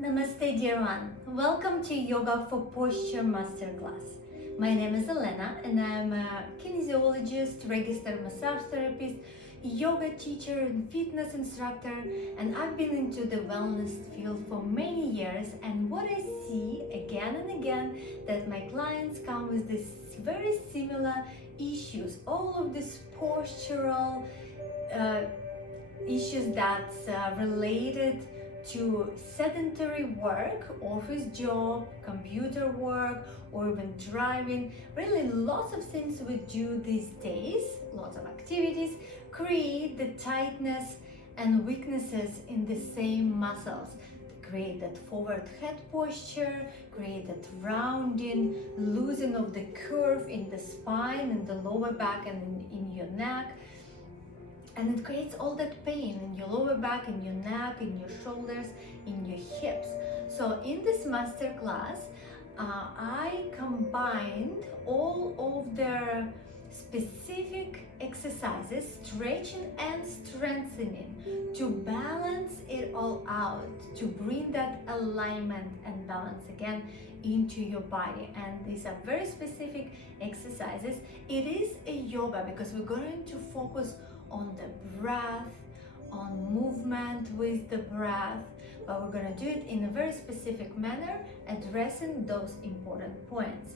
Namaste, dear one. Welcome to Yoga for Posture Masterclass. My name is Elena, and I'm a kinesiologist, registered massage therapist, yoga teacher, and fitness instructor. And I've been into the wellness field for many years. And what I see again and again that my clients come with these very similar issues, all of these postural issues that's related to sedentary work, office job, computer work, or even driving. Really, lots of things we do these days, lots of activities, create the tightness and weaknesses in the same muscles. Create that forward head posture, create that rounding, loosening of the curve in the spine, in the lower back, and in your neck. And it creates all that pain in your lower back, in your neck, in your shoulders, in your hips. So in this master class, I combined all of the specific exercises, stretching and strengthening, to balance it all out, to bring that alignment and balance again into your body. And these are very specific exercises. It is a yoga because we're going to focus on the breath, on movement with the breath, but we're going to do it in a very specific manner, addressing those important points.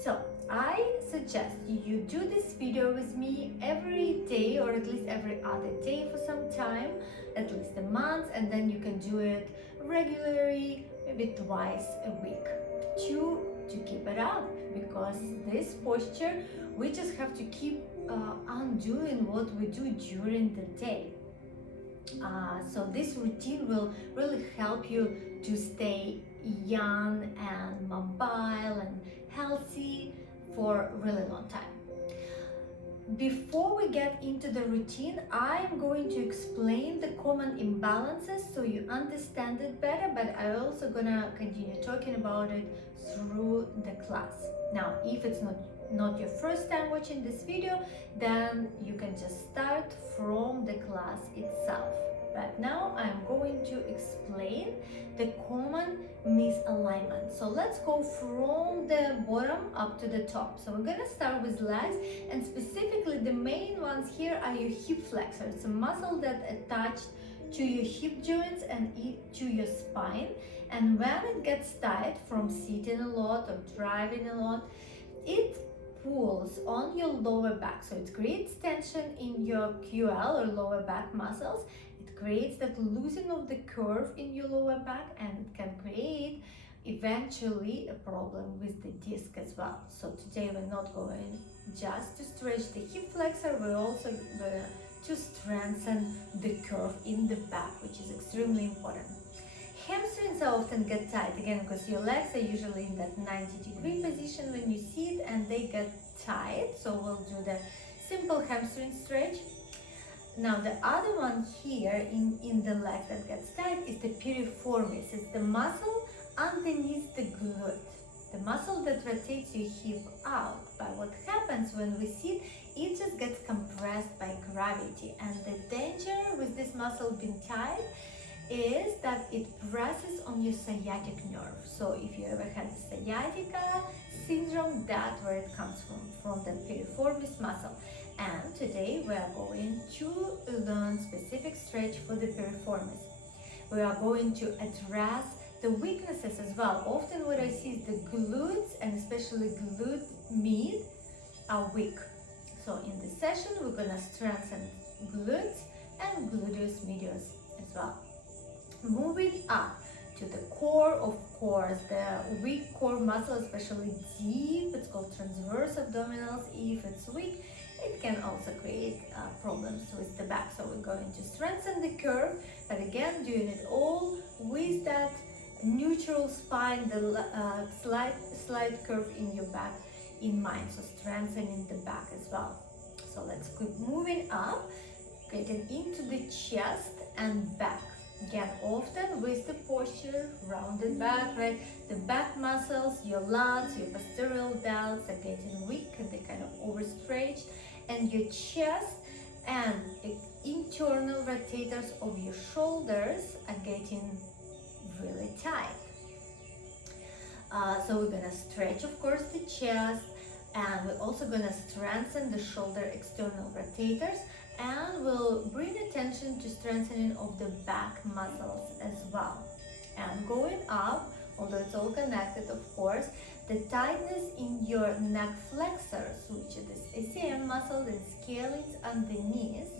So I suggest you do this video with me every day, or at least every other day for some time, at least a month, and then you can do it regularly, maybe twice a week to keep it up, because this posture we just have to keep undoing what we do during the day. So this routine will really help you to stay young and mobile and healthy for a really long time. Before we get into the routine, I'm going to explain the common imbalances so you understand it better, but I'm also gonna continue talking about it through the class. Now, if it's not your first time watching this video, then you can just start from the class itself. But now I'm going to explain the common misalignment. So let's go from the bottom up to the top. So we're gonna start with legs, and specifically the main ones here are your hip flexor. It's a muscle that attached to your hip joints and to your spine. And when it gets tight from sitting a lot or driving a lot, it pulls on your lower back. So it creates tension in your QL or lower back muscles. It creates that loosening of the curve in your lower back, and it can create eventually a problem with the disc as well. So today we're not going just to stretch the hip flexor, we're also going to strengthen the curve in the back, which is extremely important. Hamstrings often get tight, again, because your legs are usually in that 90-degree position when you sit, and they get tight. So we'll do the simple hamstring stretch. Now the other one here in the leg that gets tight is the piriformis. It's the muscle underneath the glute, the muscle that rotates your hip out. But what happens when we sit, it just gets compressed by gravity, and the danger with this muscle being tight is that it presses on your sciatic nerve. So if you ever had sciatica syndrome, that's where it comes from the piriformis muscle. And today we are going to learn specific stretch for the piriformis. We are going to address the weaknesses as well. Often what I see is the glutes, and especially glute med, are weak. So in this session we're going to strengthen glutes and gluteus medius as well. Moving up to the core, of course, the weak core muscle, especially deep, it's called transverse abdominals. If it's weak, it can also create problems with the back. So we're going to strengthen the curve, but again, doing it all with that neutral spine, the slight curve in your back in mind. So strengthening the back as well. So let's keep moving up, getting into the chest and back. Again, often with the posture, rounded back, right? The back muscles, your lats, your posterior delts are getting weak and they kind of overstretched, and your chest and internal rotators of your shoulders are getting really tight. So we're gonna stretch, of course, the chest, and we're also gonna strengthen the shoulder external rotators, and we'll bring attention to strengthening of the back muscles as well. And going up, although it's all connected, of course, the tightness in your neck flexors, which is this ACM muscle and scalings underneath,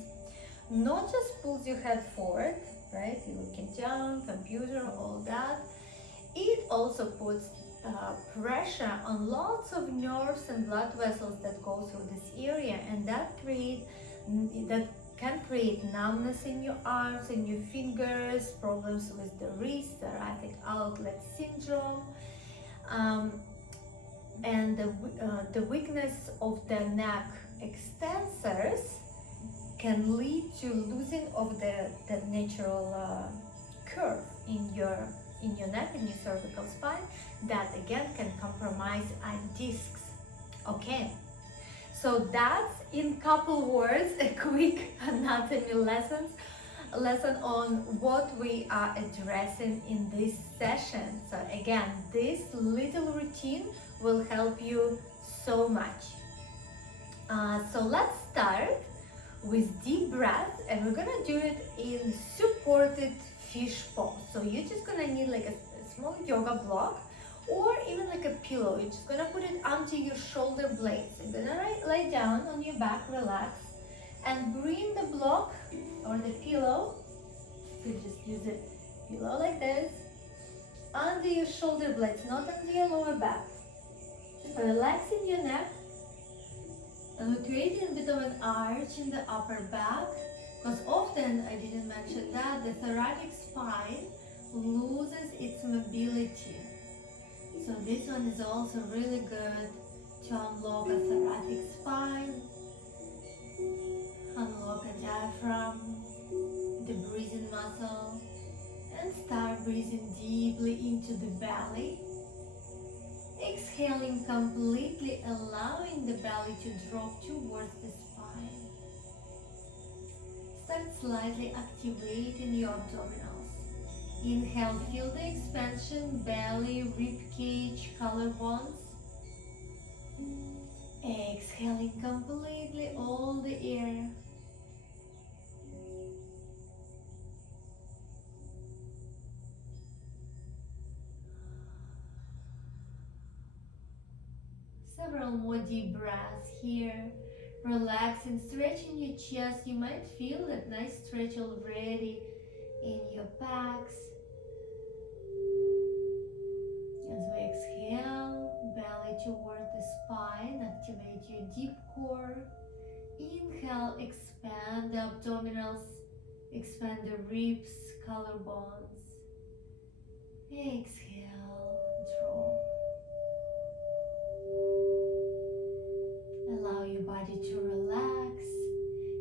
not just pulls your head forward, right? You're looking down, computer, all that. It also puts pressure on lots of nerves and blood vessels that go through this area, and that can create numbness in your arms and your fingers, problems with the wrist, thoracic outlet syndrome, and the weakness of the neck extensors can lead to losing of the natural curve in your neck and your cervical spine. That again can compromise discs. Okay, so that's in couple words a quick anatomy lesson on what we are addressing in this session. So again, this little routine will help you so much. So let's start with deep breath, and we're gonna do it in supported fish pose. So you're just gonna need like a small yoga block or even like a pillow. You're just gonna put it onto your shoulder blades. You're gonna lay down on your back, relax, and bring the block or the pillow, you just use a pillow like this, under your shoulder blades, not under your lower back. Just relaxing your neck, and we're creating a bit of an arch in the upper back, because often, I didn't mention that, the thoracic spine loses its mobility. So this one is also really good to unlock a thoracic spine, unlock a diaphragm, the breathing muscle, and start breathing deeply into the belly. Exhaling completely, allowing the belly to drop towards the spine. Start slightly activating your abdominals. Inhale, feel the expansion, belly, rib cage, collarbones. Exhaling completely all the air. Several more deep breaths here. Relaxing, stretching your chest. You might feel that nice stretch already in your pecs. As we exhale, belly toward the spine, activate your deep core. Inhale, expand the abdominals, expand the ribs, collarbones. Exhale, drop. Allow your body to relax.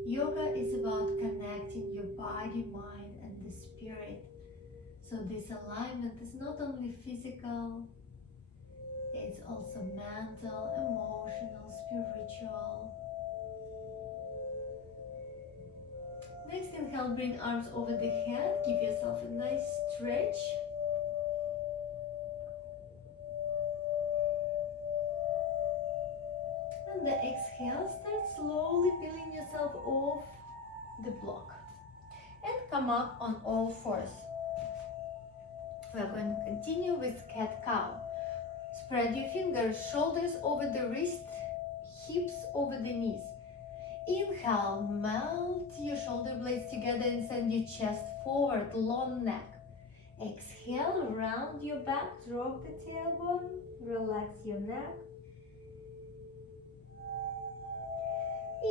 Yoga is about connecting your body, mind, and the spirit. So this alignment is not only physical, it's also mental, emotional, spiritual. Next, inhale, bring arms over the head. Give yourself a nice stretch. And the exhale, start slowly peeling yourself off the block. And come up on all fours. We're going to continue with cat-cow. Spread your fingers, shoulders over the wrist, hips over the knees. Inhale, melt your shoulder blades together and send your chest forward, long neck. Exhale, round your back, drop the tailbone, relax your neck.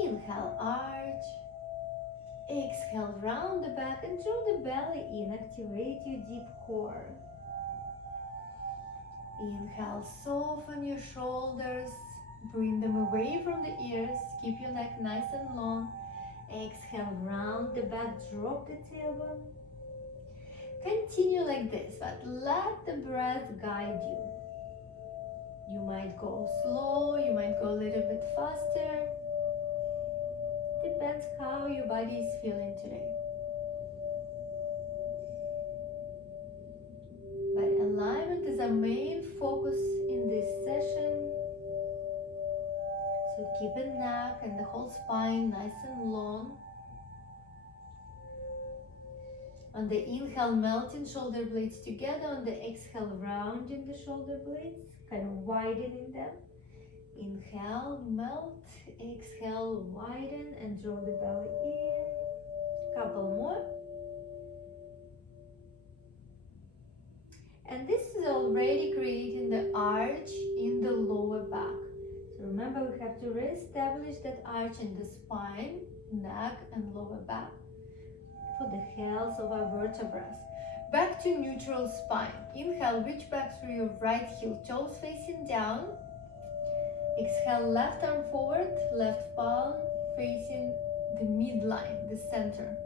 Inhale, arch. Exhale, round the back and draw the belly in, activate your deep core. Inhale, soften your shoulders, bring them away from the ears, keep your neck nice and long. Exhale, round the back, drop the tailbone. Continue like this, but let the breath guide you. You might go slow, you might go a little bit faster. Depends how your body is feeling today. spine nice and long. On the inhale, melting shoulder blades together. On the exhale, rounding the shoulder blades, kind of widening them. Inhale, melt. Exhale, widen and draw the belly in. Couple more. And this is already creating the arch in the lower back. So remember, we have to re-establish that arch in the spine, neck and lower back for the health of our vertebrae. Back to neutral spine. Inhale, reach back through your right heel, toes facing down. Exhale, left arm forward, left palm facing the midline, the center.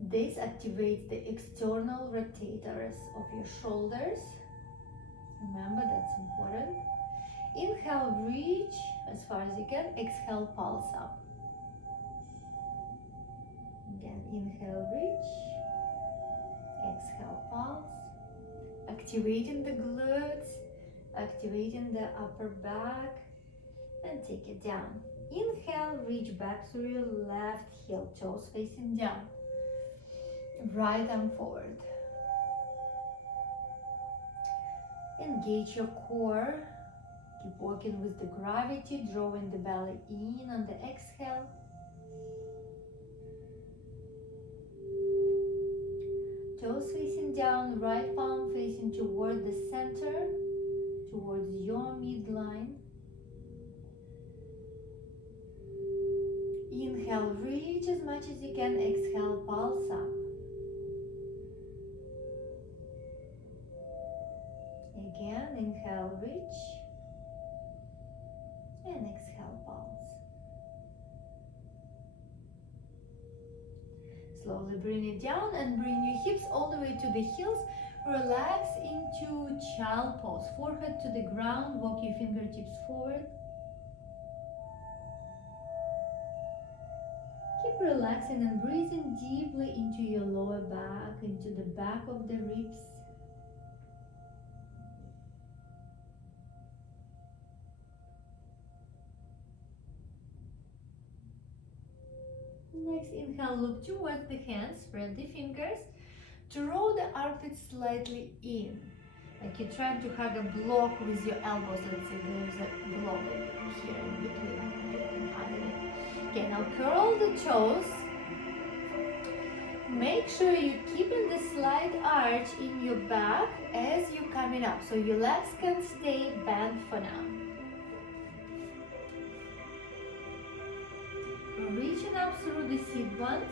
This activates the external rotators of your shoulders. Remember, that's important. Inhale, reach as far as you can. Exhale, pulse up. Again, inhale, reach. Exhale, pulse. Activating the glutes, activating the upper back, and take it down. Inhale, reach back through your left heel, toes facing down. Right arm forward. Engage your core. Keep working with the gravity, drawing the belly in on the exhale. Toes facing down, right palm facing toward the center, towards your midline. Inhale, reach as much as you can. Exhale, pulse up. Again, inhale, reach, and exhale, pulse. Slowly bring it down and bring your hips all the way to the heels. Relax into child pose. Forehead to the ground, walk your fingertips forward. Keep relaxing and breathing deeply into your lower back, into the back of the ribs. Next, inhale, look towards the hands, spread the fingers, draw the armpits slightly in, like you're trying to hug a block with your elbows. Let's say there's a block here in between, you can hug it. Okay, now curl the toes. Make sure you're keeping the slight arch in your back as you're coming up, so your legs can stay bent for now. Reaching up through the seat bones.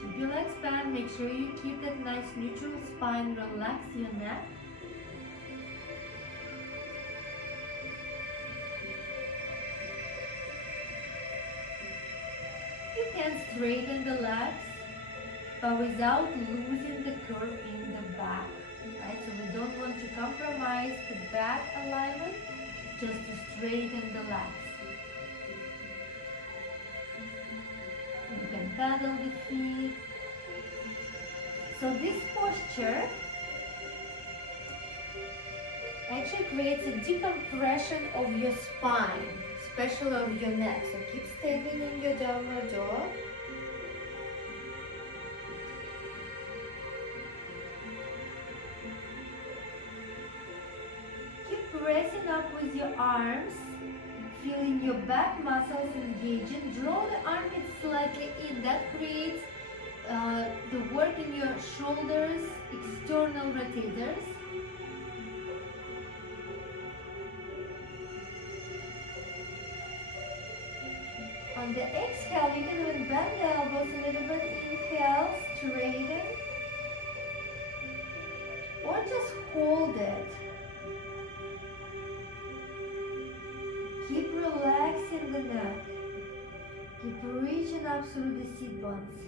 Keep your legs bent. Make sure you keep that nice neutral spine. Relax your neck. You can straighten the legs, but without losing the curve in the back. Right? So we don't want to compromise the back alignment, just to straighten the legs. You can pedal the feet. So this posture actually creates a decompression of your spine, especially of your neck. So keep standing in your downward dog. Keep pressing up with your arms. Feeling your back muscles engaging. Draw the armpits slightly in. That creates the work in your shoulders, external rotators. On the exhale, you can even bend the elbows a little bit. Inhale, straighten. Or just hold it. Keep relaxing the neck. Keep reaching up through the seat bones.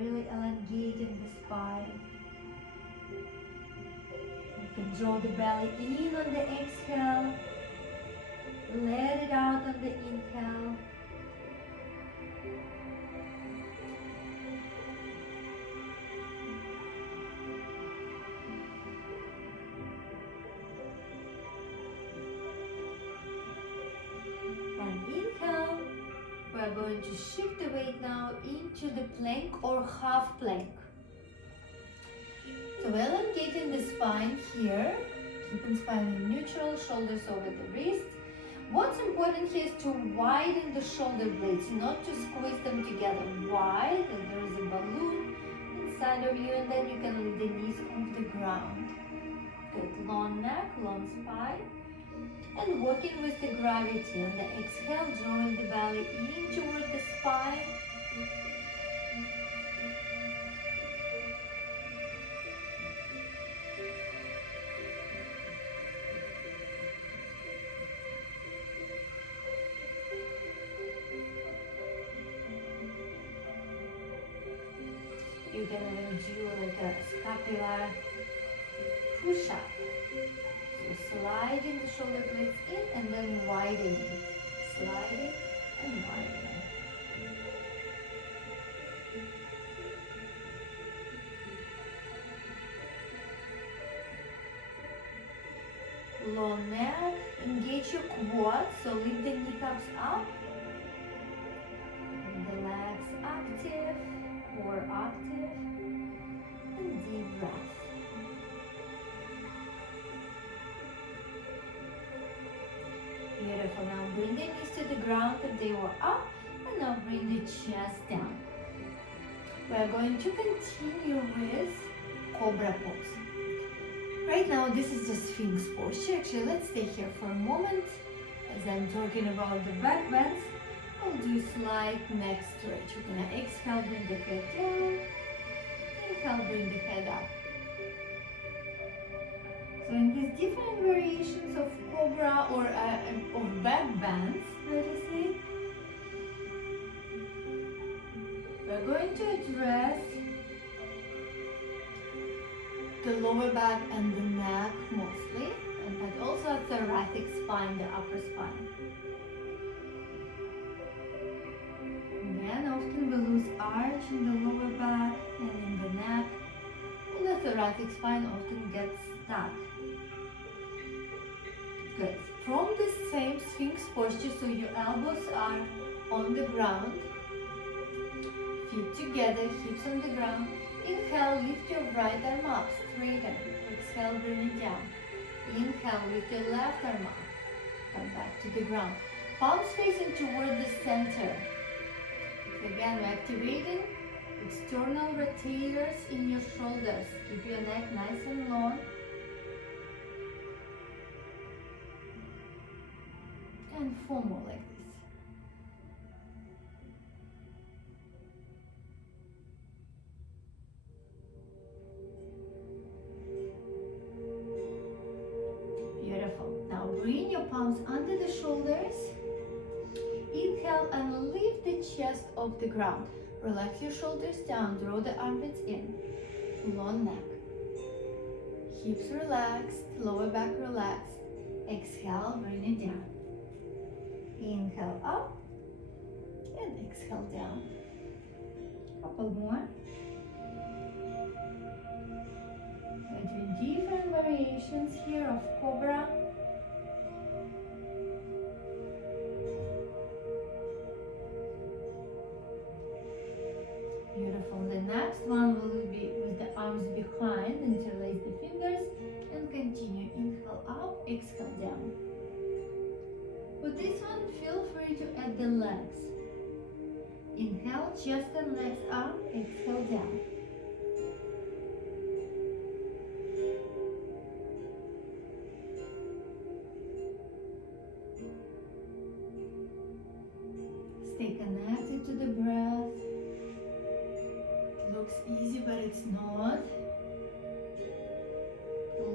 Really elongating the spine. You can draw the belly in on the exhale. Let it out on the inhale. are going to shift the weight now into the plank or half plank. So elongating the spine here, keeping spine in neutral, shoulders over the wrists. What's important here is to widen the shoulder blades, not to squeeze them together. Wide, and there is a balloon inside of you, and then you can leave the knees off the ground. Good, long neck, long spine. And working with the gravity. On the exhale, drawing the belly in toward the spine. You can even do like a scapular push-up. So sliding the shoulder blades in and then widening. Sliding and widening. Long neck, engage your quads, so lift the kneecaps up. And the legs active, core active, and deep breath. Beautiful. Now bring the knees to the ground if they were up, and now bring the chest down. We are going to continue with Cobra pose. Right now, this is just Sphinx posture. Actually, let's stay here for a moment. As I'm talking about the back bends, I'll do slight neck stretch. We're gonna exhale, bring the head down. Inhale, bring the head up. So in these different variations of Cobra or of back bends, let us say, we're going to address the lower back and the neck mostly, but also thoracic spine, the upper spine. Again, often we lose arch in the lower back and in the neck, and the thoracic spine often gets stuck. Good. From the same Sphinx posture, so your elbows are on the ground, feet together, hips on the ground. Inhale, lift your right arm up, straighten. Exhale, bring it down. Inhale, lift your left arm up. Come back to the ground. Palms facing toward the center. So again, we're activating external rotators in your shoulders. Keep your neck nice and long. And 4 more like this. Beautiful. Now bring your palms under the shoulders. Inhale and lift the chest off the ground. Relax your shoulders down. Draw the armpits in. Long neck. Hips relaxed. Lower back relaxed. Exhale, bring it down. Inhale up and exhale down. Couple more. We're doing different variations here of Cobra. Beautiful. The next one will be with the arms behind. Interlace the fingers and continue. Inhale up, exhale down. With this one, feel free to add the legs. Inhale, chest and legs up, exhale down. Stay connected to the breath. It looks easy, but it's not.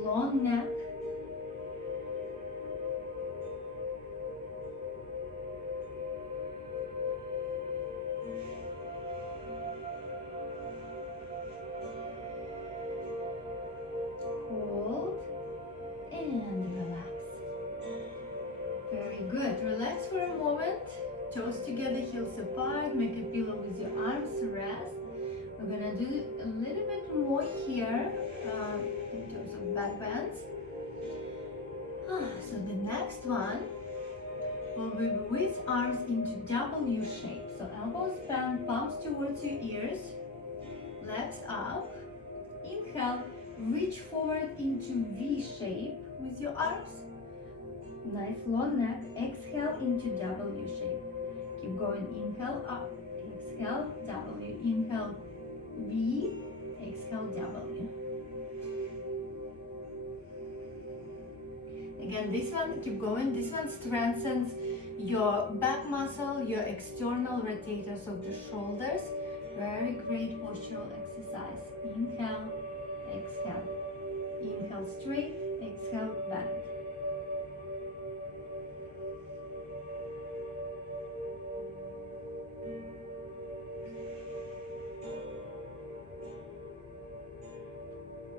Long neck. Hold and relax. Very good. Relax for a moment. Toes together, heels apart. Make a pillow with your arms to rest. We're gonna do a little bit more here in terms of back bends. So the next one will be with arms into W shapes. So elbows bend, palms towards your ears, legs up. Inhale, reach forward into V shape with your arms. Nice long neck. Exhale into W shape. Keep going. Inhale up. Exhale W. Inhale V. Exhale W. Again, this one, keep going. This one strengthens your back muscle, your external rotators of the shoulders. Very great postural exercise. Inhale, exhale. Inhale straight, exhale bend.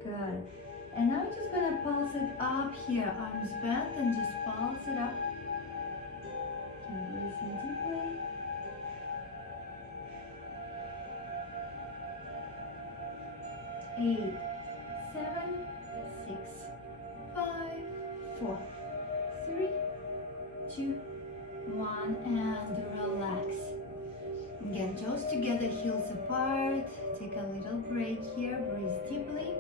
Good. And now I'm just gonna pulse it up here, arms bent, and just pulse it up. Keep breathing deeply. Eight, 7, 6, 5, 4, 3, 2, 1, and relax. Again, toes together, heels apart. Take a little break here, breathe deeply.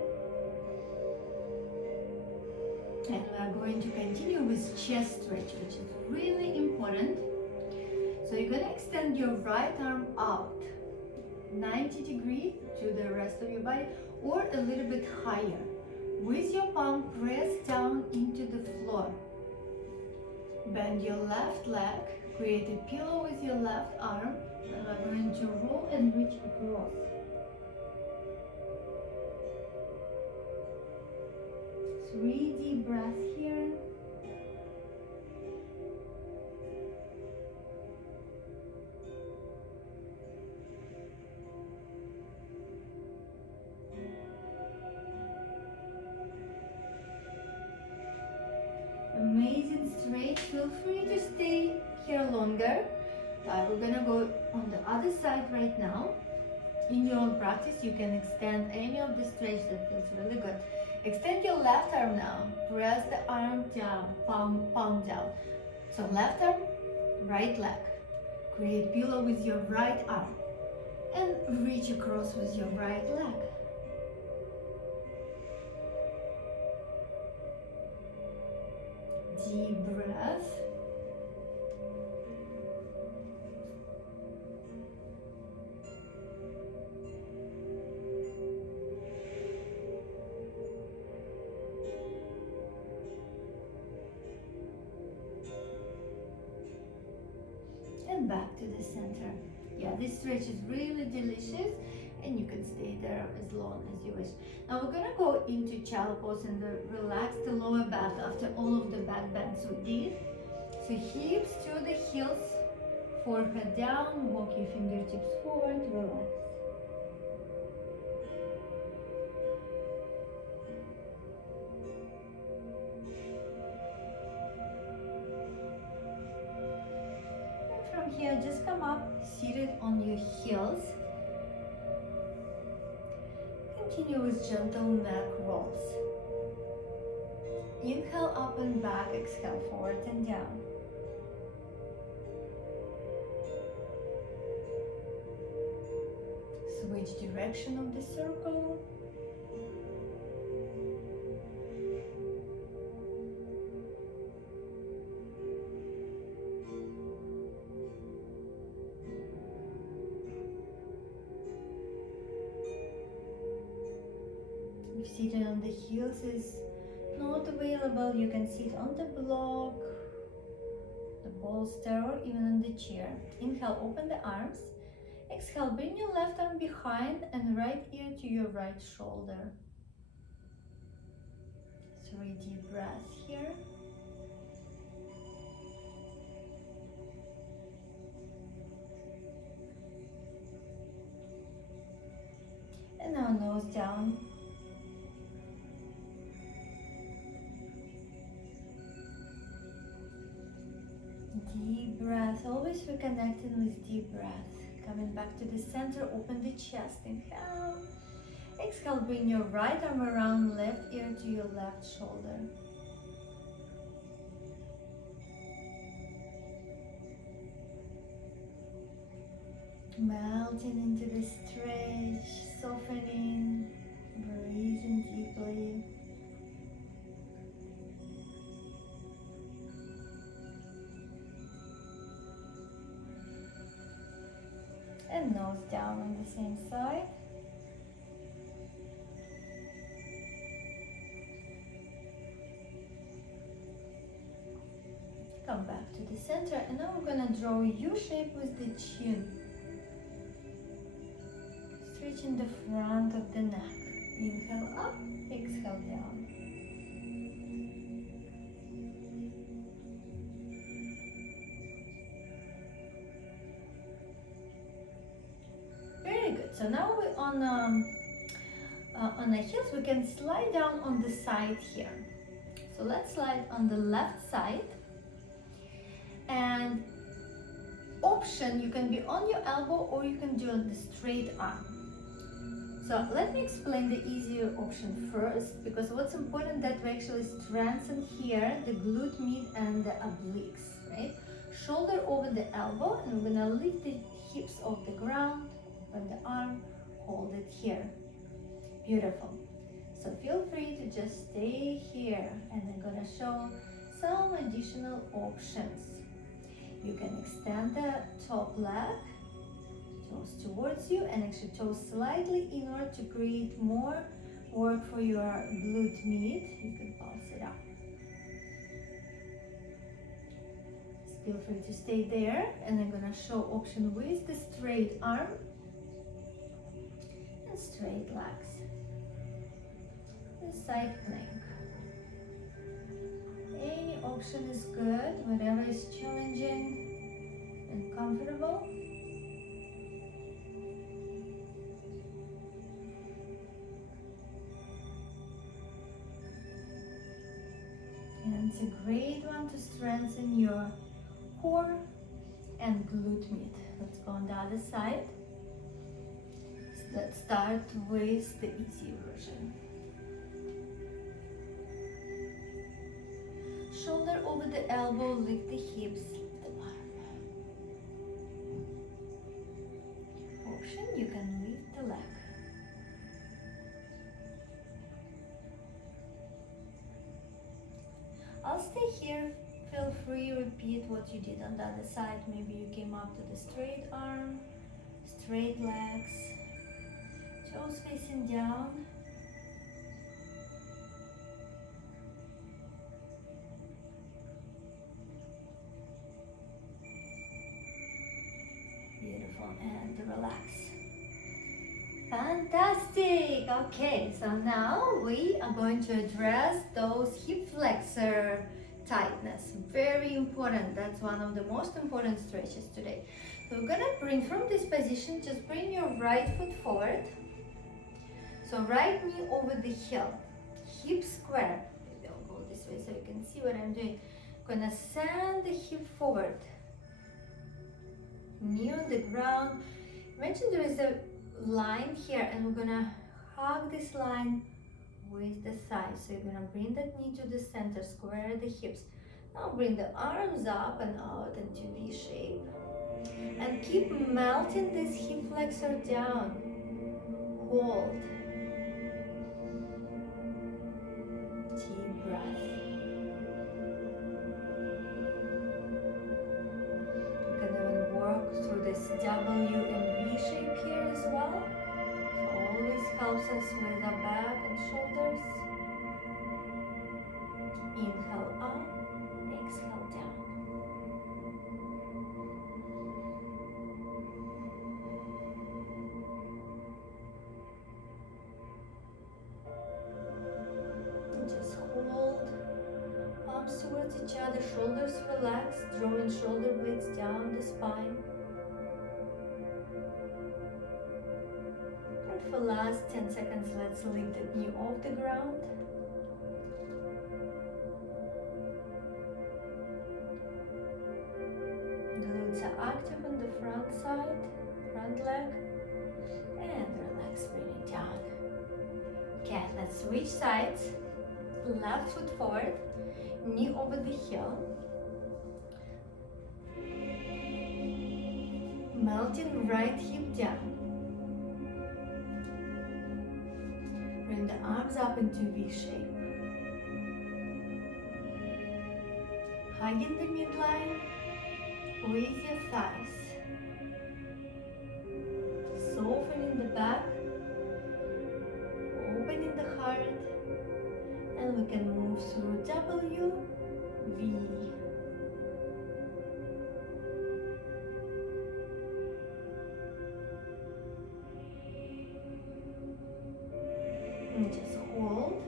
And we are going to continue with chest stretch, which is really important. So you're going to extend your right arm out 90 degrees to the rest of your body, or a little bit higher. With your palm, press down into the floor. Bend your left leg, create a pillow with your left arm, and we're going to roll and reach across. Three deep breaths here. Amazing stretch. Feel free to stay here longer. We're gonna go on the other side right now. In your own practice, you can extend any of the stretch that feels really good. Extend your left arm now. Press the arm down, palm down. So left arm, right leg. Create pillow with your right arm. And reach across with your right leg. Deep breath. And back to the center. Yeah, this stretch is really delicious, and you can stay there as long as you wish. Now we're gonna go into child pose and relax the lower back after all of the back bends we did. So hips to the heels, forehead down, walk your fingertips forward, relax. And from here, just come up, seated on your heels. Continue with gentle neck rolls. Inhale up and back, exhale forward and down. Switch direction of the circle. If sitting on the heels is not available, you can sit on the block, the bolster, or even on the chair. Inhale, open the arms. Exhale, bring your left arm behind and right ear to your right shoulder. 3 deep breaths here. And now nose down. Deep breath, always reconnecting with deep breath. Coming back to the center, open the chest, inhale. Exhale, bring your right arm around left ear to your left shoulder. Melting into the stretch, softening, breathing deeply. And nose down on the same side. Come back to the center, and now we're gonna draw a U shape with the chin. Stretching the front of the neck. Inhale up, exhale down. Very good. So now we're on the heels. We can slide down on the side here. So let's slide on the left side. And option, you can be on your elbow or you can do on the straight arm. So let me explain the easier option first, because what's important that we actually strengthen here the glute med and the obliques, right? Shoulder over the elbow, and we're gonna lift the hips off the ground, open the arm, hold it here. Beautiful. So feel free to just stay here, and I'm gonna show some additional options. You can extend the top leg, toes towards you, and actually toes slightly inward to create more work for your glute med. You can pulse it up. Feel free to stay there, and I'm gonna show option with the straight arm and straight legs. The side plank. Any option is good, whatever is challenging and comfortable. And it's a great one to strengthen your core and glute med. Let's go on the other side. So let's start with the easy version. Shoulder over the elbow, lift the hips, lift the arm. Option, you can lift the leg. I'll stay here. Feel free, repeat what you did on the other side. Maybe you came up to the straight arm, straight legs, toes facing down. Beautiful, and relax. Fantastic. Okay, so now we are going to address those hip flexor tightness. Very important. That's one of the most important stretches today. So we're gonna bring from this position, just bring your right foot forward. So right knee over the heel, hip square. Maybe I'll go this way so you can see what I'm doing. Gonna send the hip forward. Knee on the ground. Imagine there is a line here, and we're gonna hug this line with the thigh. So you're gonna bring that knee to the center, square the hips. Now bring the arms up and out into V shape. And keep melting this hip flexor down. Hold. Deep breath. Through this W and V shape here as well. So always helps us with our back and shoulders. Inhale up, exhale down. And just hold palms towards each other, shoulders relaxed, drawing shoulder blades down the spine. For last 10 seconds, let's lift the knee off the ground. Glutes are active on the front side, front leg, and relax, bring it down. Okay, let's switch sides. Left foot forward, knee over the heel. melting right hip down. Bring the arms up into V shape. Hugging the midline with your thighs. Softening the back, opening the heart, and we can move through W, V. And just hold.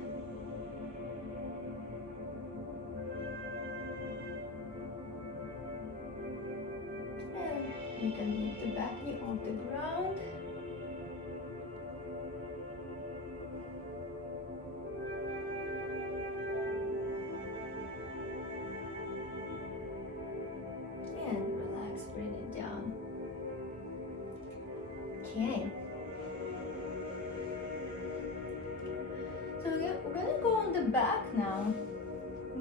And you can lift the back knee off the ground. And relax, bring it down. Okay. So we're gonna go on the back now.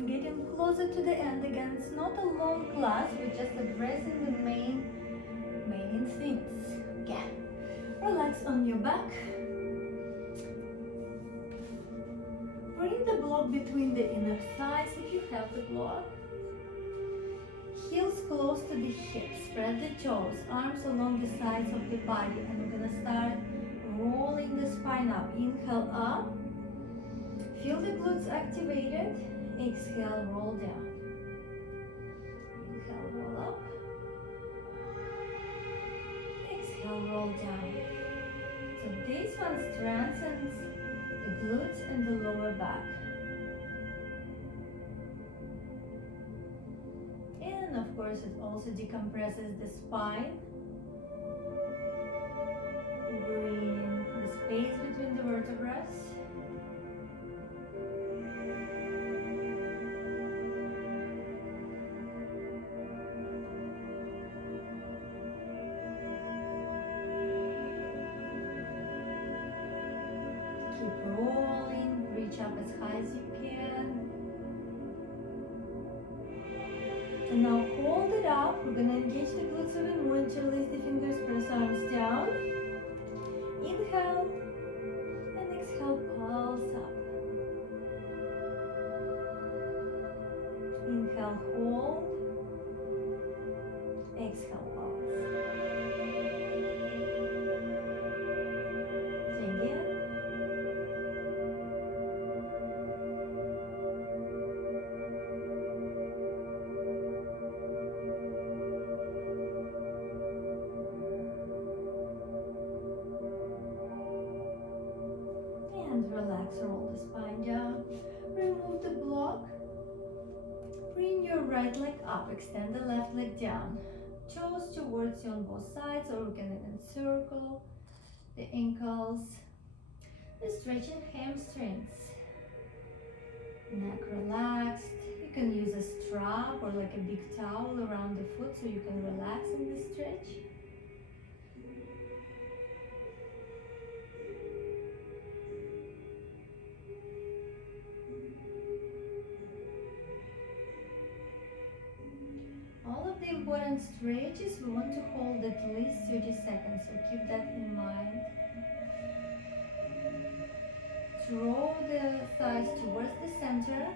Getting closer to the end again. It's not a long class, we're just addressing the main things. Again, relax on your back. Bring the block between the inner thighs if you have the block. Heels close to the hips. Spread the toes, arms along the sides of the body, and we're gonna start rolling the spine up. Inhale up. Feel the glutes activated. Exhale, roll down. Inhale, roll up. Exhale, roll down. So this one strengthens the glutes and the lower back. And of course, it also decompresses the spine. Bring the space between the vertebrae. Rolling, reach up as high as you can. And now hold it up. We're going to engage the glutes even more. Interlace the fingers, press arms down. Inhale and exhale, pulse up. Inhale, hold. Exhale, pulse. Again. Relax, roll the spine down. Remove the block. Bring your right leg up. Extend the left leg down. Toes towards you on both sides, or we can even circle the ankles. We're stretching hamstrings. Neck relaxed. You can use a strap or like a big towel around the foot so you can relax in the stretch. All of the important stretches we want to hold at least 30 seconds, so keep that in mind. Draw the thighs towards the center.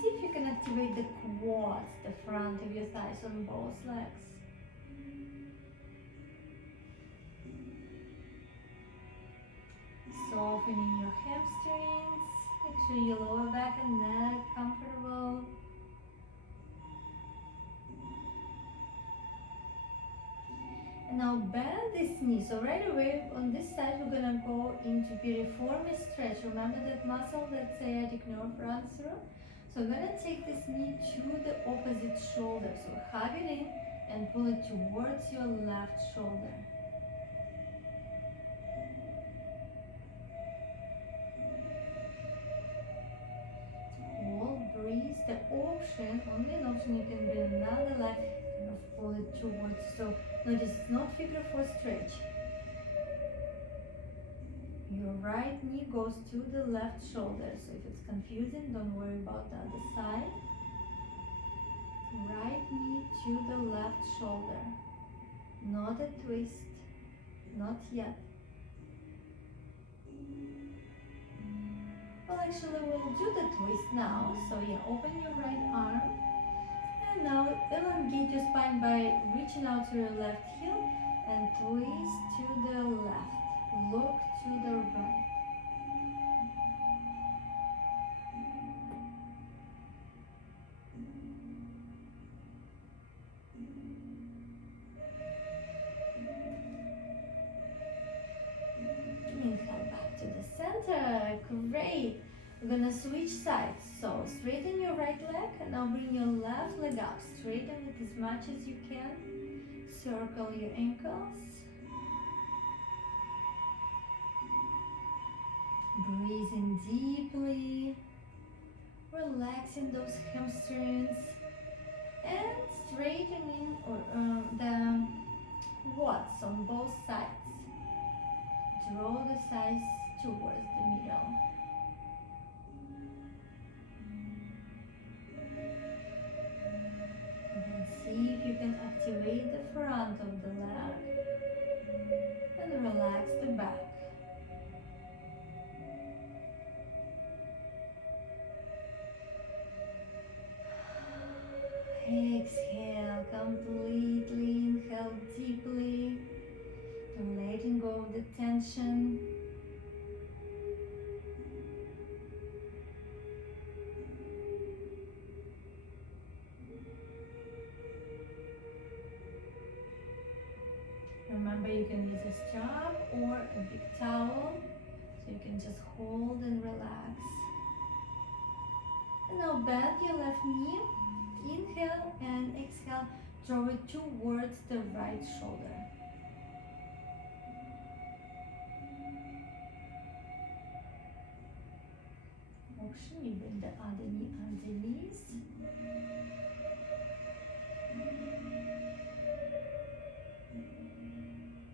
See if you can activate the quads, the front of your thighs on both legs. Softening your hamstrings. Make sure your lower back and neck comfortable. And now bend this knee. So right away on this side we're gonna go into piriformis stretch. Remember that muscle that sciatic nerve runs through? So we're gonna take this knee to the opposite shoulder. So hug it in and pull it towards your left shoulder. Hold, breathe. The option, only an option, you can bring another leg and pull it towards. So notice it's not figure four stretch. Your right knee goes to the left shoulder. So if it's confusing, don't worry about the other side. Right knee to the left shoulder. not a twist, not yet. Well, actually, we'll do the twist now. So yeah, open your right arm. And now elongate your spine by reaching out to your left heel and twist to the left. Look to the right. Inhale back to the center. Great. We're gonna switch sides. So straighten your right leg and now bring your left leg up. Straighten it as much as you can. Circle your ankles. Breathe in deeply. Relaxing those hamstrings. And straightening the quads on both sides. Draw the thighs towards the middle. And then see if you can activate the front of the leg and relax the back. Exhale completely, inhale deeply, and letting go of the tension. Remember, you can use a strap or a big towel, so you can just hold and relax. And now bend your left knee, inhale and exhale, draw it towards the right shoulder. Option, you bring the other knee underneath.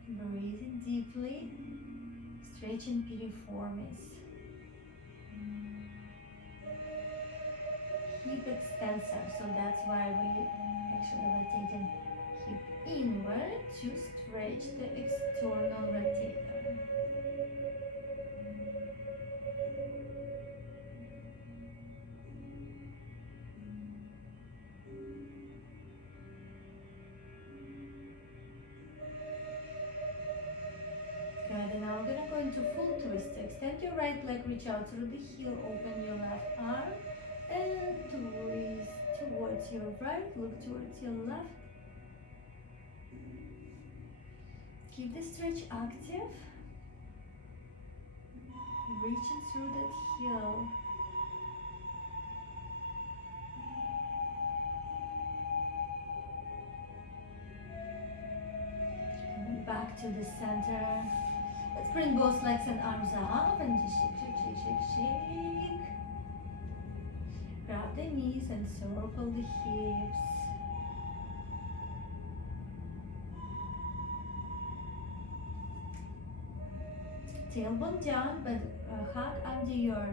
Breathing deeply, stretching piriformis. Hip extensor, so that's why we actually rotating hip inward to stretch the external rotator. Good, and now we're gonna go into full twist. Extend your right leg, reach out through the heel, open your left arm, and twist towards your right, look towards your left. Keep the stretch active. Reaching through that heel. Coming back to the center. Let's bring both legs and arms up and just shake, shake, shake, shake, shake. Grab the knees and circle the hips. Tailbone down, but hug under your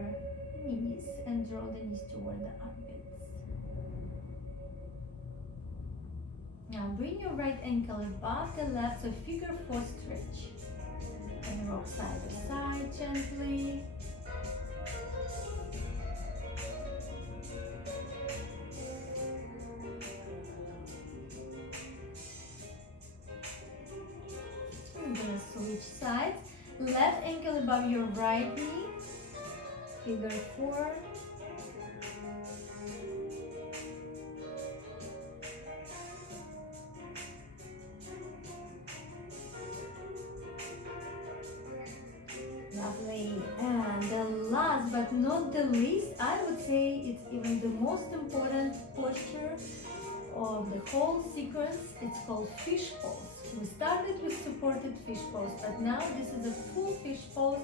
knees and draw the knees toward the armpits. Now bring your right ankle above the left, so figure 4 stretch. And rock side to side gently. I'm gonna switch sides. Left ankle above your right knee. Figure 4. Lovely. And the last but not the least, I would say it's even the most important posture of the whole sequence. It's called fish pose. We started with supported fish pose, but now this is a full fish pose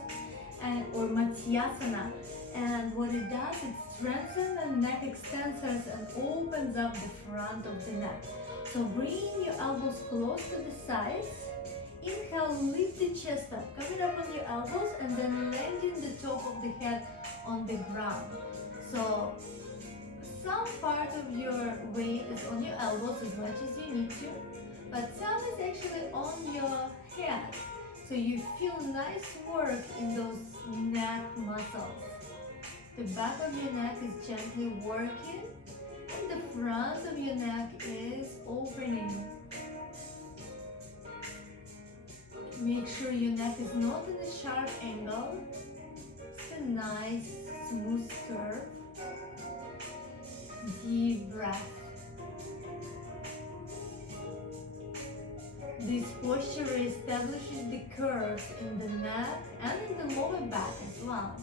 or Matsyasana. And what it does, it strengthens the neck extensors and opens up the front of the neck. So bring your elbows close to the sides. Inhale, lift the chest up, come it up on your elbows, and then landing the top of the head on the ground. So some part of your weight is on your elbows as much as you need to, but some is actually on your head. So you feel nice work in those neck muscles. The back of your neck is gently working and the front of your neck is opening. Make sure your neck is not in a sharp angle. It's a nice smooth curve. Deep breath. This posture establishes the curves in the neck and in the lower back as well.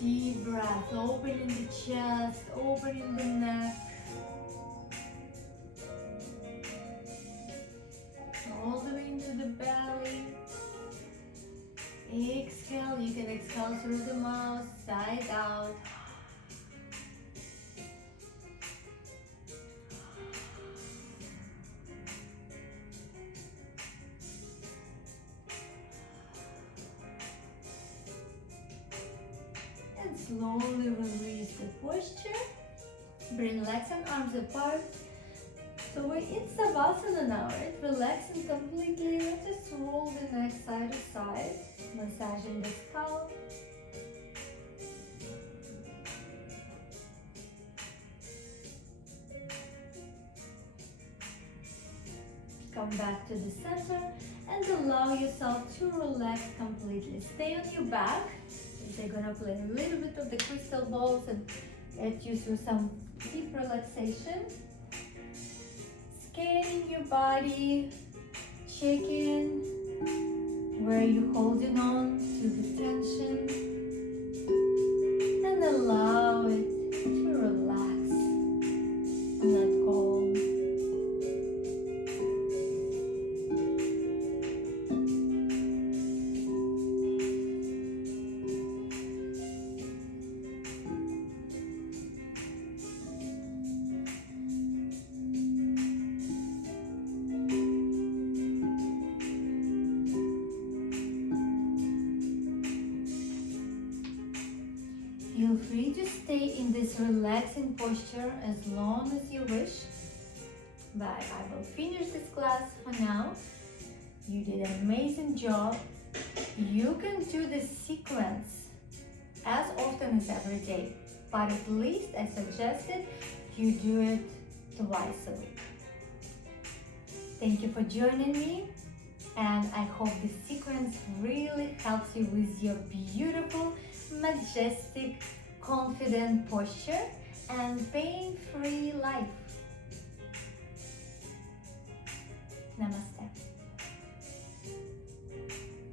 Deep breath, opening the chest, opening the neck. All the way into the belly. Exhale, you can exhale through the mouth, side out. And slowly release the posture. Bring legs and arms apart. So we're in Savasana now, right? Relaxing completely. Let's just roll the neck side to side. Massaging the scalp. Come back to the center and allow yourself to relax completely. Stay on your back. They're gonna play a little bit of the crystal balls and get you through some deep relaxation. Scanning your body, checking where you're holding on to the tension, and allow it to relax and let go. Feel free to stay in this relaxing posture as long as you wish, but I will finish this class for now. You did an amazing job. You can do this sequence as often as every day, but at least I suggested you do it twice a week. Thank you for joining me, and I hope this sequence really helps you with your beautiful, majestic, confident posture and pain-free life. Namaste.